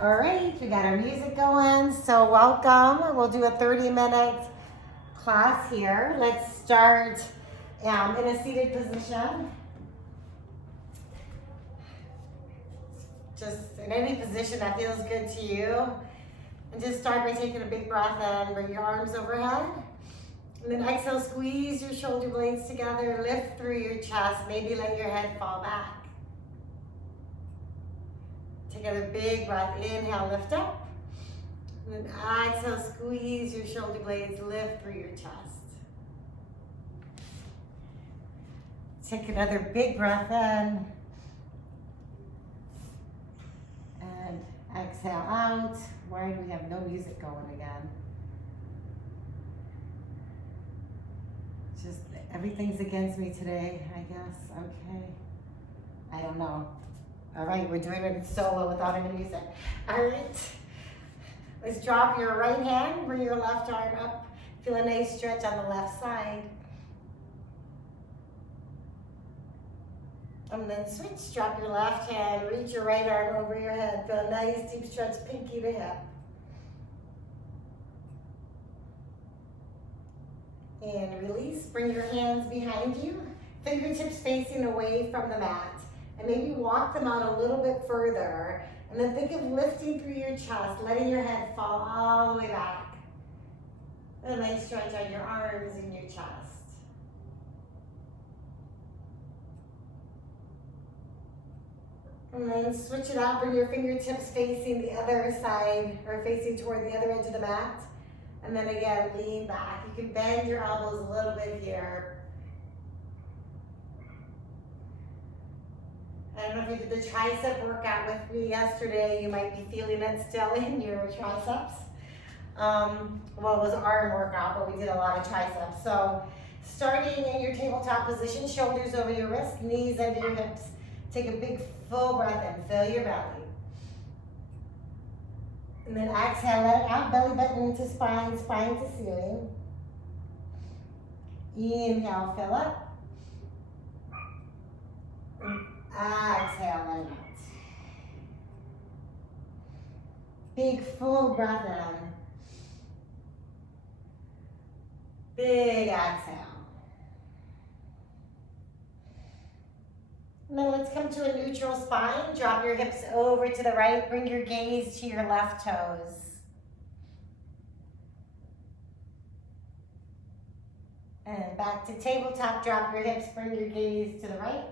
All right, we got our music going, so welcome. We'll do a 30-minute class here. Let's start in a seated position. Just in any position that feels good to you. And just start by taking a big breath in, bring your arms overhead. And then exhale, squeeze your shoulder blades together, lift through your chest, maybe let your head fall back. Take a big breath, inhale, lift up. And then exhale, squeeze your shoulder blades, lift through your chest. Take another big breath in. And exhale out. Why do we have no music going again? Just everything's against me today, I guess. Okay. I don't know. All right, we're doing it solo without any music. All right. Let's drop your right hand, bring your left arm up. Feel a nice stretch on the left side. And then switch, drop your left hand, reach your right arm over your head. Feel a nice deep stretch, pinky to hip. And release, bring your hands behind you, fingertips facing away from the mat. And maybe walk them out a little bit further. And then think of lifting through your chest, letting your head fall all the way back. A nice stretch on your arms and your chest. And then switch it out, bring your fingertips facing the other side, or facing toward the other edge of the mat. And then again, lean back. You can bend your elbows a little bit here. I don't know if you did the tricep workout with me yesterday, you might be feeling it still in your triceps. Well, it was an arm workout, but we did a lot of triceps. So starting in your tabletop position, shoulders over your wrists, knees under your hips. Take a big full breath in, fill your belly. And then exhale, let it out, belly button to spine, spine to ceiling. Inhale, fill up. Exhale, let it out. Big full breath in. Big exhale. And then let's come to a neutral spine. Drop your hips over to the right. Bring your gaze to your left toes. And back to tabletop. Drop your hips. Bring your gaze to the right.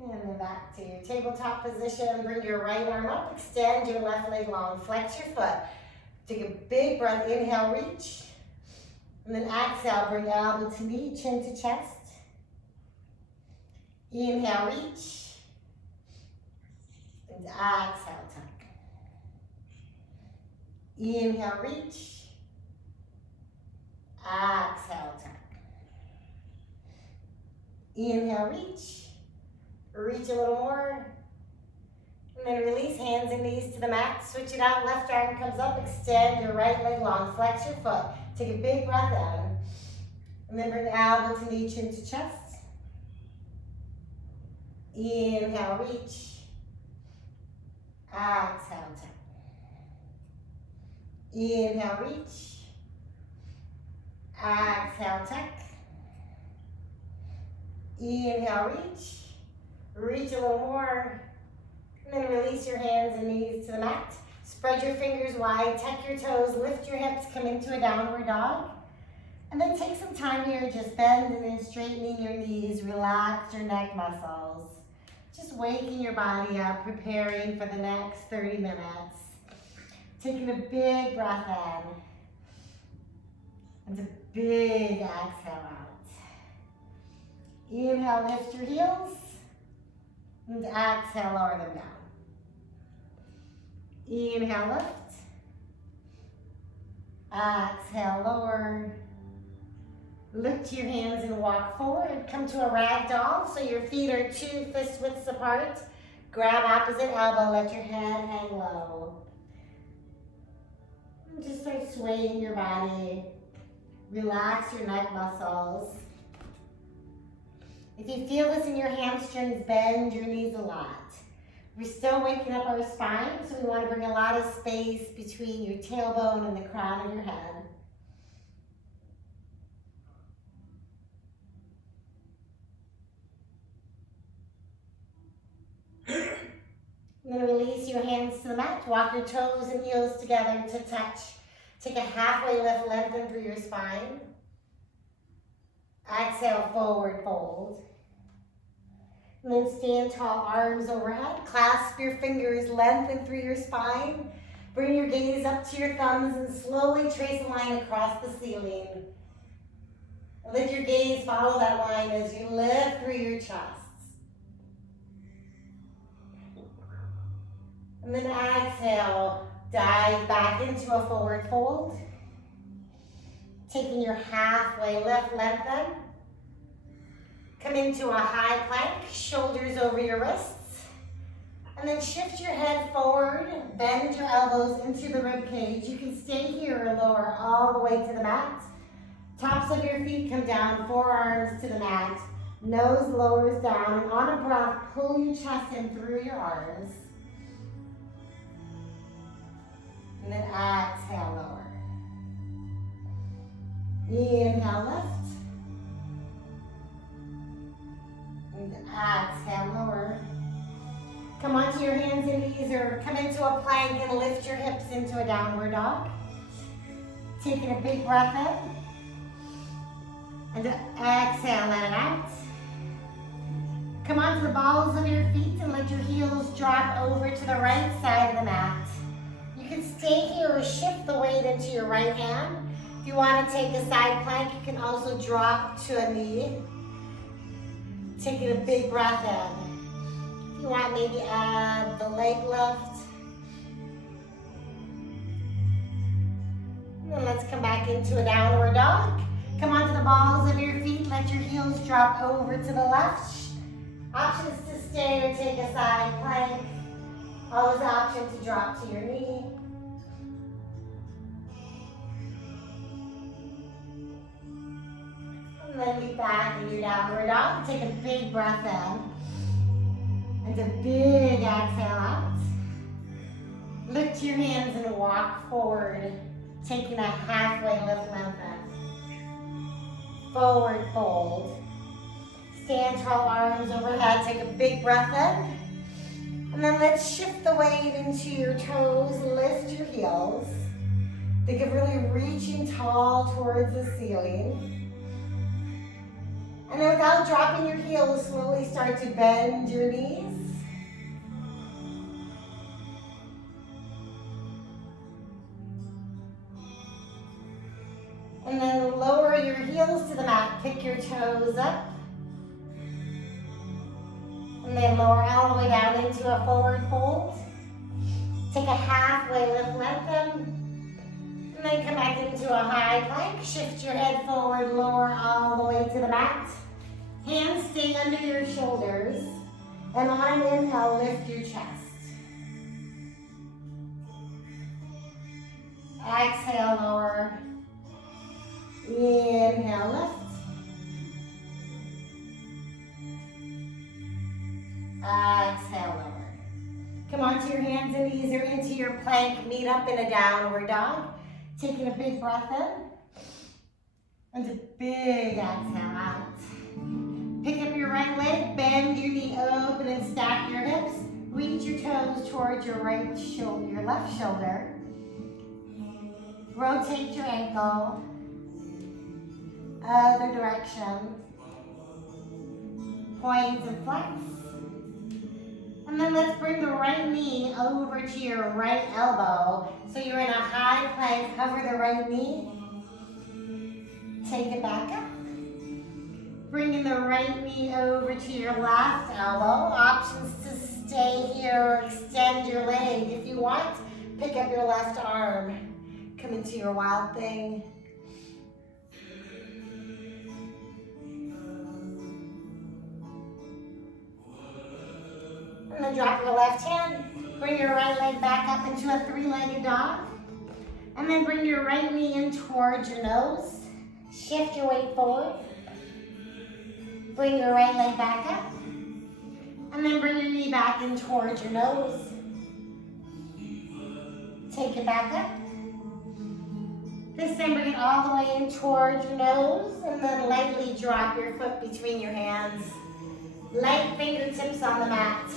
And then back to your tabletop position. Bring your right arm up. Extend your left leg long. Flex your foot. Take a big breath. Inhale, reach. And then exhale, bring elbow to knee, chin to chest. Inhale, reach. And exhale, tuck. Inhale, reach. Exhale, tuck. Inhale, reach. Reach a little more. And then release, hands and knees to the mat. Switch it out, left arm comes up, extend your right leg long, flex your foot. Take a big breath in. And then bring elbow to knee, chin to chest. Inhale, reach. Exhale, tuck. Inhale, reach. Exhale, tuck. Inhale, reach. Reach a little more. And then release your hands and knees to the mat. Spread your fingers wide, tuck your toes, lift your hips, come into a downward dog. And then take some time here, just bending and straightening your knees, relax your neck muscles. Just waking your body up, preparing for the next 30 minutes. Taking a big breath in. And a big exhale out. Inhale, lift your heels. And exhale, lower them down. Inhale, lift. Exhale, lower. Lift your hands and walk forward. Come to a ragdoll, so your feet are 2 fist widths apart. Grab opposite elbow, let your head hang low. And just start swaying your body. Relax your neck muscles. If you feel this in your hamstrings, bend your knees a lot. We're still waking up our spine, so we want to bring a lot of space between your tailbone and the crown of your head. And then release your hands to the mat. Walk your toes and heels together to touch. Take a halfway lift, lengthen through your spine. Exhale, forward fold. And then stand tall, arms overhead. Clasp your fingers, lengthen through your spine. Bring your gaze up to your thumbs and slowly trace a line across the ceiling. Let your gaze follow that line as you lift through your chest. And then exhale, dive back into a forward fold. Taking your halfway lift, lengthen. Come into a high plank, shoulders over your wrists. And then shift your head forward, bend your elbows into the rib cage. You can stay here or lower all the way to the mat. Tops of your feet come down, forearms to the mat. Nose lowers down, and on a breath, pull your chest in through your arms. And then exhale, lower. Inhale, lift. And exhale, lower. Come onto your hands and knees or come into a plank and lift your hips into a downward dog. Taking a big breath in. And exhale, let it out. Come onto the balls of your feet and let your heels drop over to the right side of the mat. You can stay here or shift the weight into your right hand. If you want to take a side plank, you can also drop to a knee. Taking a big breath in. If you want, maybe add the leg lift. And then let's come back into a downward dog. Come onto the balls of your feet, let your heels drop over to the left. Options to stay or take a side plank. Always option to drop to your knee. And then be back in your downward dog. Take a big breath in. And a big exhale out. Lift your hands and walk forward. Taking a halfway lift, lengthen. Forward fold. Stand tall, arms overhead. Take a big breath in. And then let's shift the weight into your toes. Lift your heels. Think of really reaching tall towards the ceiling. And then without dropping your heels, slowly start to bend your knees. And then lower your heels to the mat. Pick your toes up. And then lower all the way down into a forward fold. Take a halfway lift, lengthen. And then come back into a high plank. Shift your head forward, lower all the way to the mat. Hands stay under your shoulders. And on an inhale, lift your chest. Exhale, lower. Inhale, lift. Exhale, lower. Come onto your hands and knees or into your plank. Meet up in a downward dog. Taking a big breath in. And a big exhale out. Pick up your right leg, bend your knee open and stack your hips. Reach your toes towards your right shoulder, your left shoulder. Rotate your ankle. Other direction. Point and flex. And then let's bring the right knee over to your right elbow. So you're in a high plank, cover the right knee. Take it back up. Bringing the right knee over to your left elbow. Options to stay here or extend your leg. If you want, pick up your left arm. Come into your wild thing. And then drop your left hand. Bring your right leg back up into a three-legged dog. And then bring your right knee in towards your nose. Shift your weight forward. Bring your right leg back up. And then bring your knee back in towards your nose. Take it back up. This time bring it all the way in towards your nose and then lightly drop your foot between your hands. Light fingertips on the mat.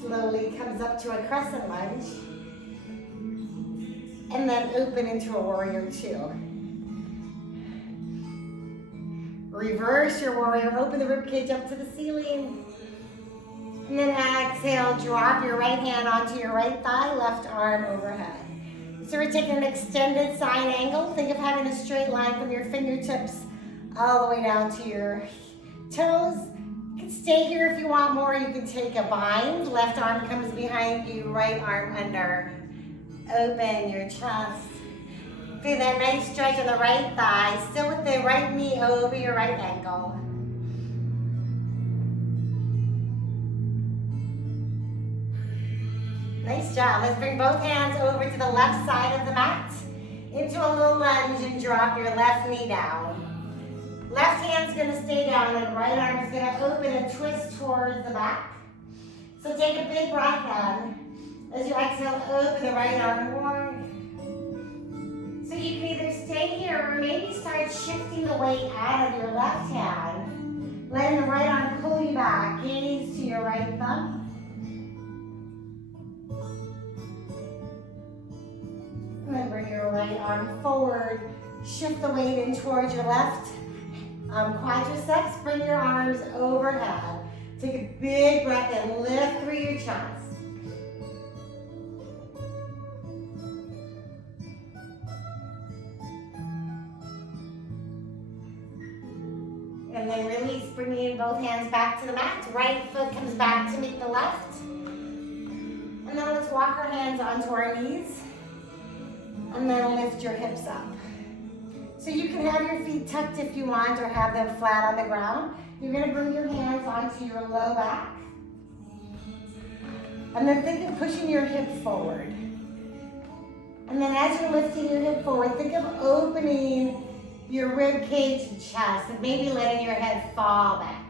Slowly comes up to a crescent lunge. And then open into a warrior two. Reverse your warrior, open the ribcage up to the ceiling. And then exhale, drop your right hand onto your right thigh, left arm overhead. So we're taking an extended side angle. Think of having a straight line from your fingertips all the way down to your toes. You can stay here if you want more. You can take a bind. Left arm comes behind you, right arm under. Open your chest. Feel that nice stretch on the right thigh, still with the right knee over your right ankle. Nice job. Let's bring both hands over to the left side of the mat. Into a little lunge and drop your left knee down. Left hand's gonna stay down and right arm's gonna open and twist towards the back. So take a big breath in. As you exhale, open the right arm more. So you can either stay here or maybe start shifting the weight out of your left hand. Letting the right arm pull you back. Gaze to your right thumb. And then bring your right arm forward. Shift the weight in towards your left quadriceps. Bring your arms overhead. Take a big breath in. Lift through your chest. And then release, bringing both hands back to the mat. Right foot comes back to meet the left. And then let's walk our hands onto our knees. And then lift your hips up. So you can have your feet tucked if you want or have them flat on the ground. You're gonna bring your hands onto your low back. And then think of pushing your hip forward. And then as you're lifting your hip forward, think of opening your rib cage and chest and maybe letting your head fall back.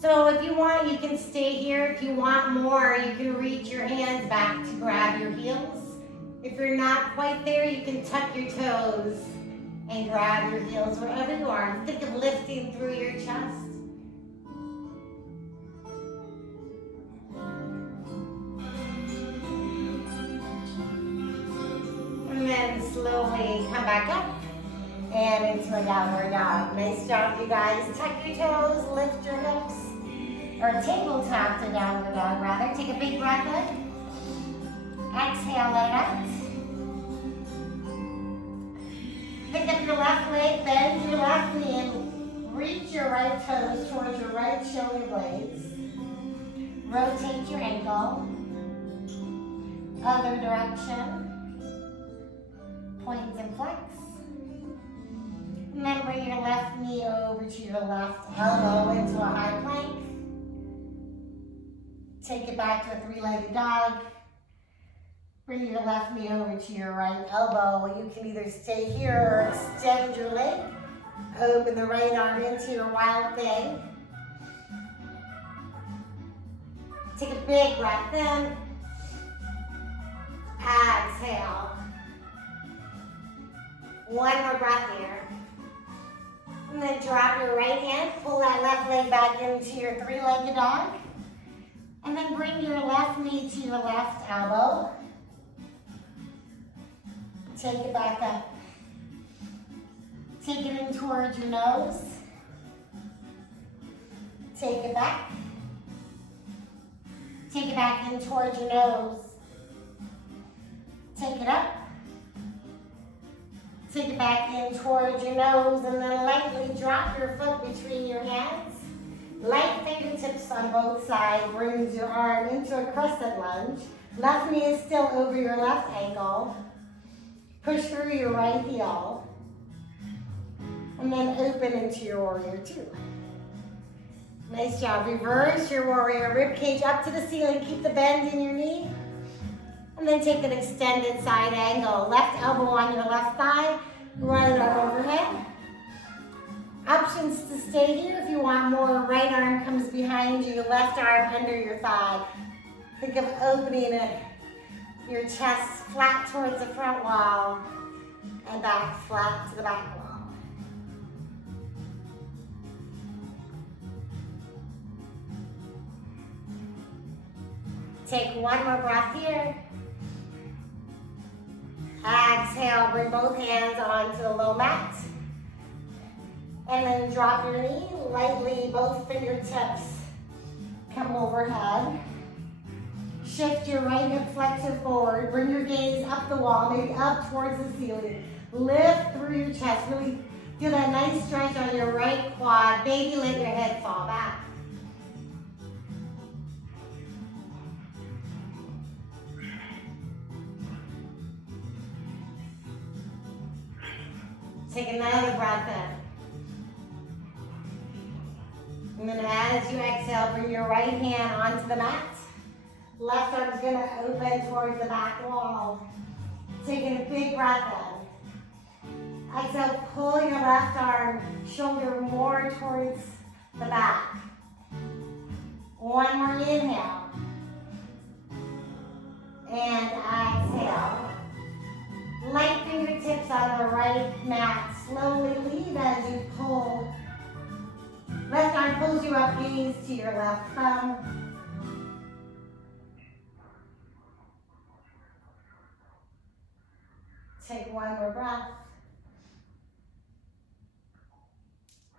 So if you want, you can stay here. If you want more, you can reach your hands back to grab your heels. If you're not quite there, you can tuck your toes and grab your heels wherever you are. And think of lifting through your chest. And then slowly come back up and into a downward dog. Nice job, you guys. Tuck your toes, lift your hips, or tabletop to downward dog rather. Take a big breath in. Exhale, let it out. Pick up your left leg, bend your left knee, and reach your right toes towards your right shoulder blades. Rotate your ankle. Other direction. Points and flex. And then bring your left knee over to your left elbow into a high plank. Take it back to a three-legged dog. Bring your left knee over to your right elbow. You can either stay here or extend your leg. Open the right arm into your wild thing. Take a big breath in. Exhale. One more breath here. And then drop your right hand. Pull that left leg back into your three-legged dog. And then bring your left knee to your left elbow. Take it back up. Take it in towards your nose. Take it back. Take it back in towards your nose. Take it up. Take it back in towards your nose and then lightly drop your foot between your hands. Light fingertips on both sides brings your arm into a crescent lunge. Left knee is still over your left ankle. Push through your right heel. And then open into your warrior two. Nice job. Reverse your warrior. Rib cage up to the ceiling. Keep the bend in your knee. And then take an extended side angle. Left elbow on your left thigh. Right arm overhead. Options to stay here. If you want more, right arm comes behind you, left arm under your thigh. Think of opening your chest flat towards the front wall and back flat to the back wall. Take one more breath here. Exhale, bring both hands onto the low mat. And then drop your knee, lightly both fingertips come overhead. Shift your right hip flexor forward. Bring your gaze up the wall, maybe up towards the ceiling. Lift through your chest. Really feel that nice stretch on your right quad. Maybe let your head fall back. Take another breath in. And then as you exhale, bring your right hand onto the mat. Left arm's gonna open towards the back wall. Taking a big breath in. Exhale, pull your left arm, shoulder more towards the back. One more inhale. And exhale. Light fingertips on the right mat. Slowly leave as you pull. Left arm pulls you up, gaze to your left thumb. Take one more breath.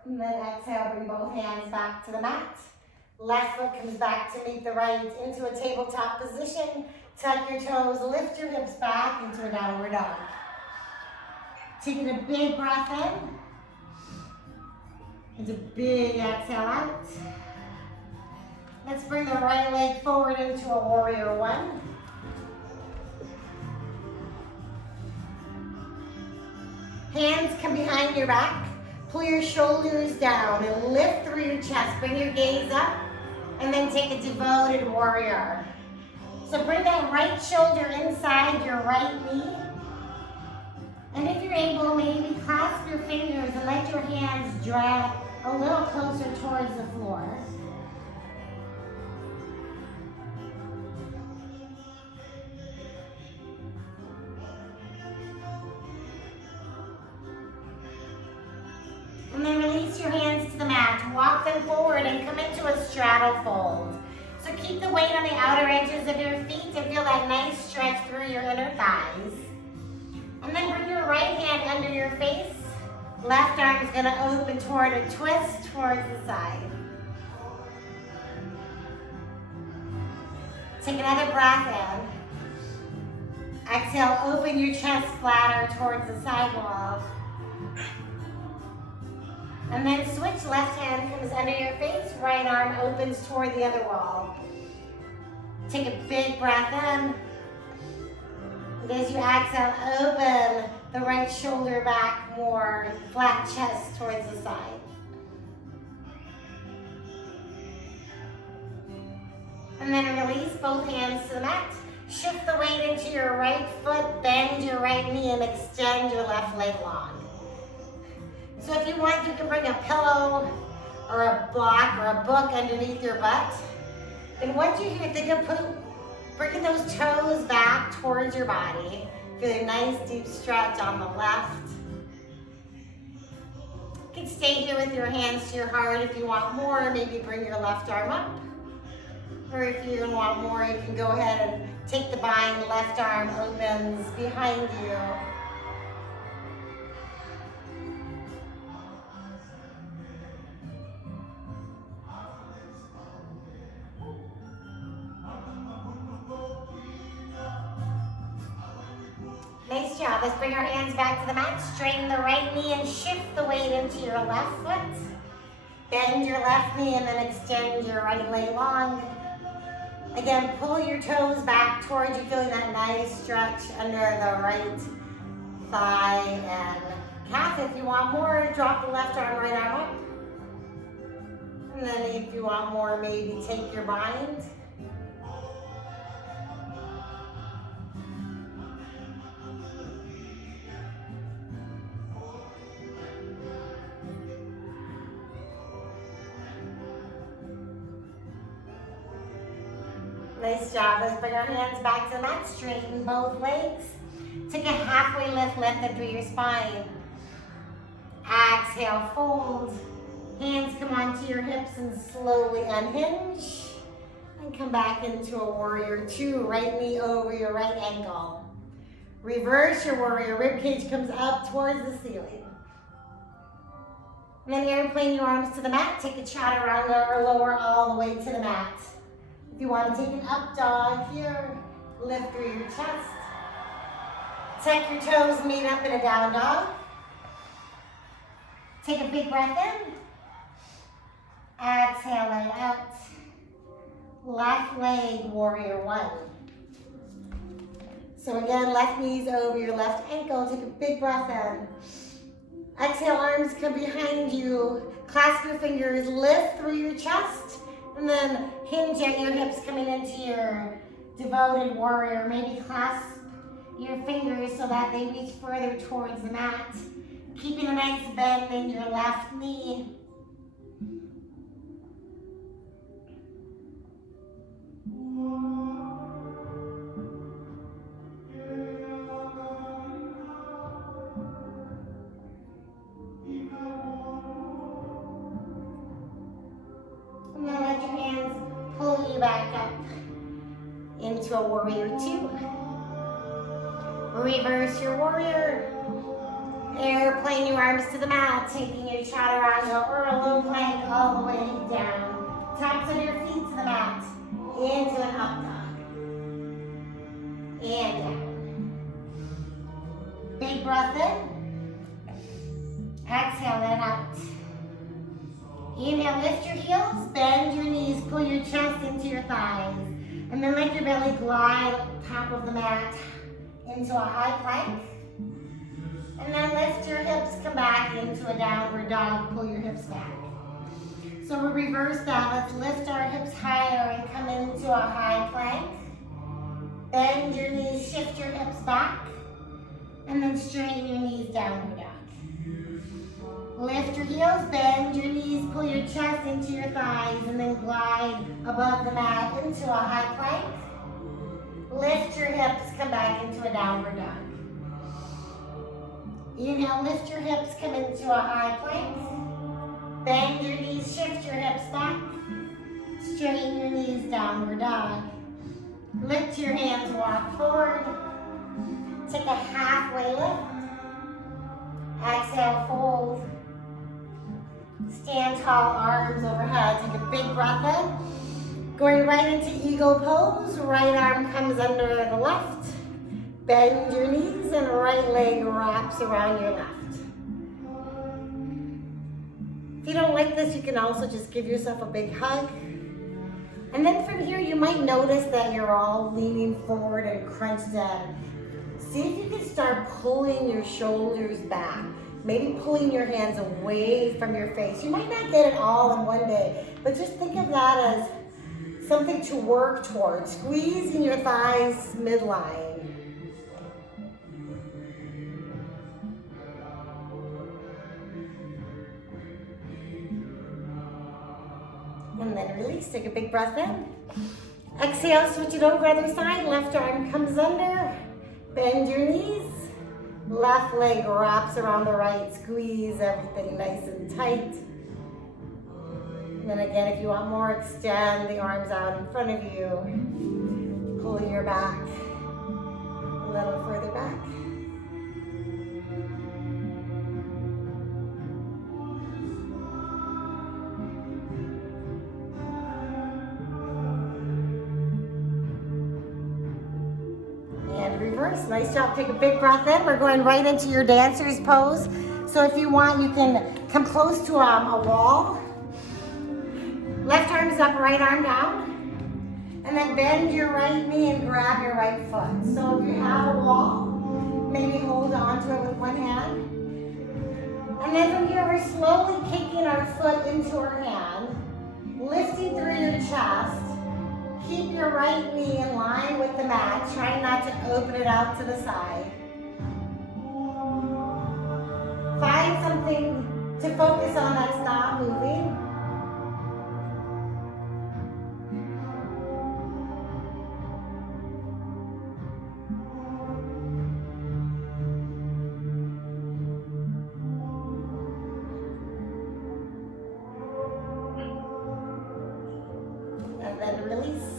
And then exhale, bring both hands back to the mat. Left foot comes back to meet the right into a tabletop position. Tuck your toes, lift your hips back into a downward dog. Taking a big breath in. It's a big exhale out. Let's bring the right leg forward into a warrior one. Hands come behind your back. Pull your shoulders down and lift through your chest. Bring your gaze up and then take a devoted warrior. So bring that right shoulder inside your right knee. And if you're able, maybe clasp your fingers and let your hands drag a little closer towards the floor. And then release your hands to the mat. Walk them forward and come into a straddle fold. So keep the weight on the outer edges of your feet and feel that nice stretch through your inner thighs. And then bring your right hand under your face. Left arm is going to open toward a twist towards the side. Take another breath in. Exhale, open your chest flatter towards the side wall. And then switch, left hand comes under your face, right arm opens toward the other wall. Take a big breath in. And as you exhale, open the right shoulder back more, flat chest towards the side. And then release both hands to the mat. Shift the weight into your right foot, bend your right knee, and extend your left leg long. So if you want, you can bring a pillow or a block or a book underneath your butt. And once you're here, think of bringing those toes back towards your body. Feel a nice deep stretch on the left. You can stay here with your hands to your heart if you want more. Maybe bring your left arm up. Or if you want more, you can go ahead and take the bind. Left arm opens behind you. Nice job. Let's bring our hands back to the mat. Straighten the right knee and shift the weight into your left foot. Bend your left knee and then extend your right leg long. Again, pull your toes back towards you, feeling that nice stretch under the right thigh and calf. If you want more, drop the left arm, right arm up. And then if you want more, maybe take your bind. Nice job. Let's bring our hands back to the mat. Straighten both legs. Take a halfway lift up through your spine. Exhale, fold. Hands come onto your hips and slowly unhinge. And come back into a warrior two. Right knee over your right ankle. Reverse your warrior. Rib cage comes up towards the ceiling. And then airplane your arms to the mat. Take a chaturanga or lower all the way to the mat. If you want to take an up dog here, lift through your chest. Tuck your toes, meet up in a down dog. Take a big breath in. Exhale, let it out. Left leg, warrior one. So again, left knees over your left ankle. Take a big breath in. Exhale, arms come behind you. Clasp your fingers, lift through your chest. And then hinge at your hips coming into your devoted warrior. Maybe clasp your fingers so that they reach further towards the mat. Keeping a nice bend in your left knee. And then let your hands pull you back up into a warrior two. Reverse your warrior. Airplane your arms to the mat, taking your chaturanga or a low plank all the way down. Tops of your feet to the mat, into an up dog. And down. Big breath in. Exhale, let it out. Inhale, lift your heels, bend your knees, pull your chest into your thighs. And then let your belly glide top of the mat into a high plank. And then lift your hips, come back into a downward dog, pull your hips back. So we'll reverse that. Let's lift our hips higher and come into a high plank. Bend your knees, shift your hips back. And then straighten your knees, downward dog. Lift your heels, bend your knees, pull your chest into your thighs, and then glide above the mat into a high plank. Lift your hips, come back into a downward dog. Inhale, lift your hips, come into a high plank. Bend your knees, shift your hips back. Straighten your knees, downward dog. Lift your hands, walk forward. Take a halfway lift. Exhale, fold. Stand tall, arms overhead. Take a big breath in. Going right into eagle pose. Right arm comes under the left. Bend your knees and right leg wraps around your left. If you don't like this, you can also just give yourself a big hug. And then from here, you might notice that you're all leaning forward and crunched in. See if you can start pulling your shoulders back. Maybe pulling your hands away from your face. You might not get it all in one day, but just think of that as something to work towards. Squeezing your thighs midline. And then release, take a big breath in. Exhale, switch it over other side. Left arm comes under. Bend your knees. Left leg wraps around the right. Squeeze everything nice and tight. And then again, if you want more, extend the arms out in front of you. Pull your back a little further back. Reverse. Nice job. Take a big breath in. We're going right into your dancer's pose. So if you want, you can come close to a wall. Left arm's up, right arm down. And then bend your right knee and grab your right foot. So if you have a wall, maybe hold on to it with one hand. And then from here, we're slowly kicking our foot into our hand, lifting through your chest. Keep your right knee in line with the mat. Try not to open it out to the side. Find something to focus on that's not moving. then release.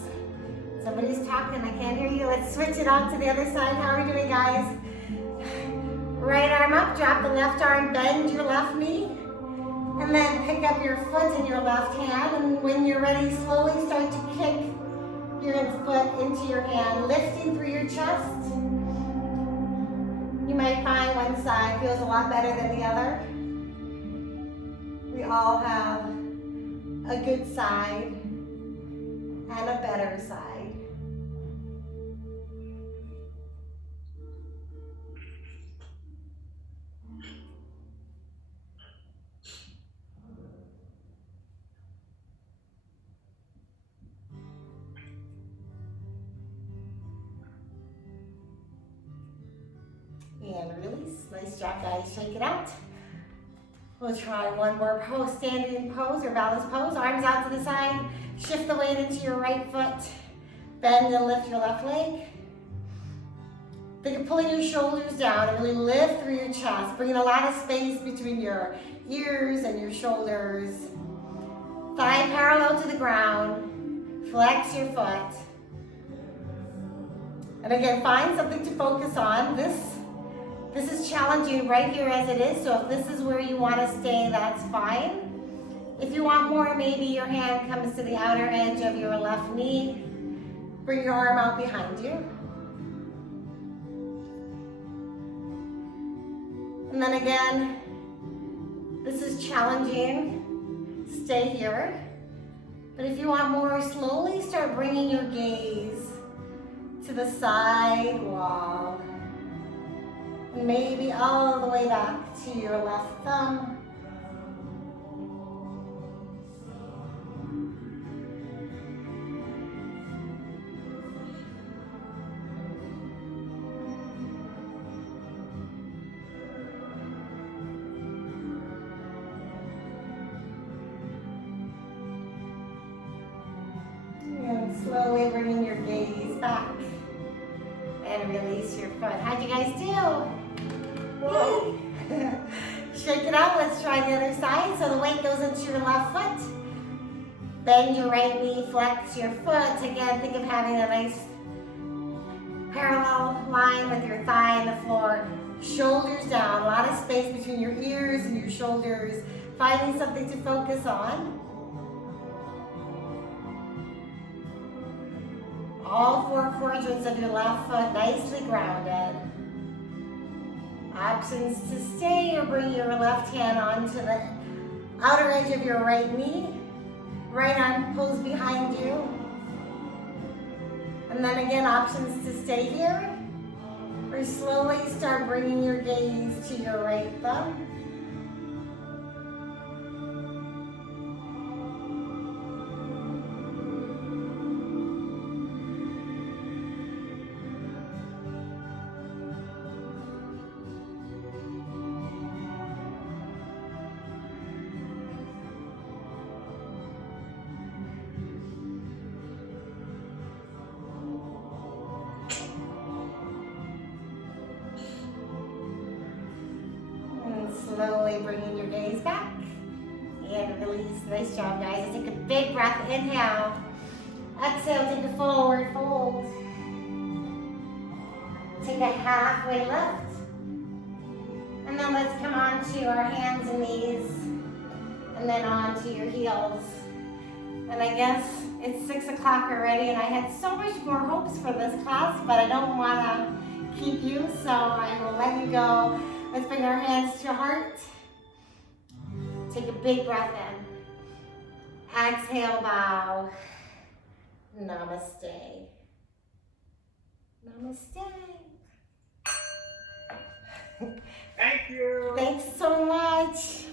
Somebody's talking, I can't hear you. Let's switch it on to the other side. How are we doing, guys? Right arm up, drop the left arm, bend your left knee, and then pick up your foot in your left hand, and when you're ready, slowly start to kick your foot into your hand, lifting through your chest. You might find one side feels a lot better than the other. We all have a good side and a better side. And release. Nice job, guys. Shake it out. We'll try one more pose, standing pose or balance pose. Arms out to the side. Shift the weight into your right foot. Bend and lift your left leg. Think of pulling your shoulders down and really lift through your chest, bringing a lot of space between your ears and your shoulders. Thigh parallel to the ground. Flex your foot. And again, find something to focus on. This is challenging right here as it is, so if this is where you want to stay, that's fine. If you want more, maybe your hand comes to the outer edge of your left knee. Bring your arm out behind you. And then again, this is challenging. Stay here. But if you want more, slowly start bringing your gaze to the side wall. And maybe all the way back to your left thumb. And slowly bringing your gaze back. And release your foot. How'd you guys do? Whoa. Shake it out. Let's try the other side. So the weight goes into your left foot. Bend your right knee, flex your foot. Again, think of having a nice parallel line with your thigh and the floor. Shoulders down. A lot of space between your ears and your shoulders. Finding something to focus on. All four quadrants of your left foot nicely grounded. Options to stay or bring your left hand onto the outer edge of your right knee. Right arm pulls behind you. And then again, options to stay here. Or slowly start bringing your gaze to your right thumb. Slowly bringing your gaze back and release. Nice job, guys. Take a big breath. Inhale. Exhale. Take a forward fold. Take a halfway lift. And then let's come on to our hands and knees. And then on to your heels. And I guess it's 6 o'clock already, and I had so much more hopes for this class, but I don't want to keep you, so I will let you go. Let's bring our hands to heart. Take a big breath in. Exhale, bow. Namaste. Namaste. Thank you. Thanks so much.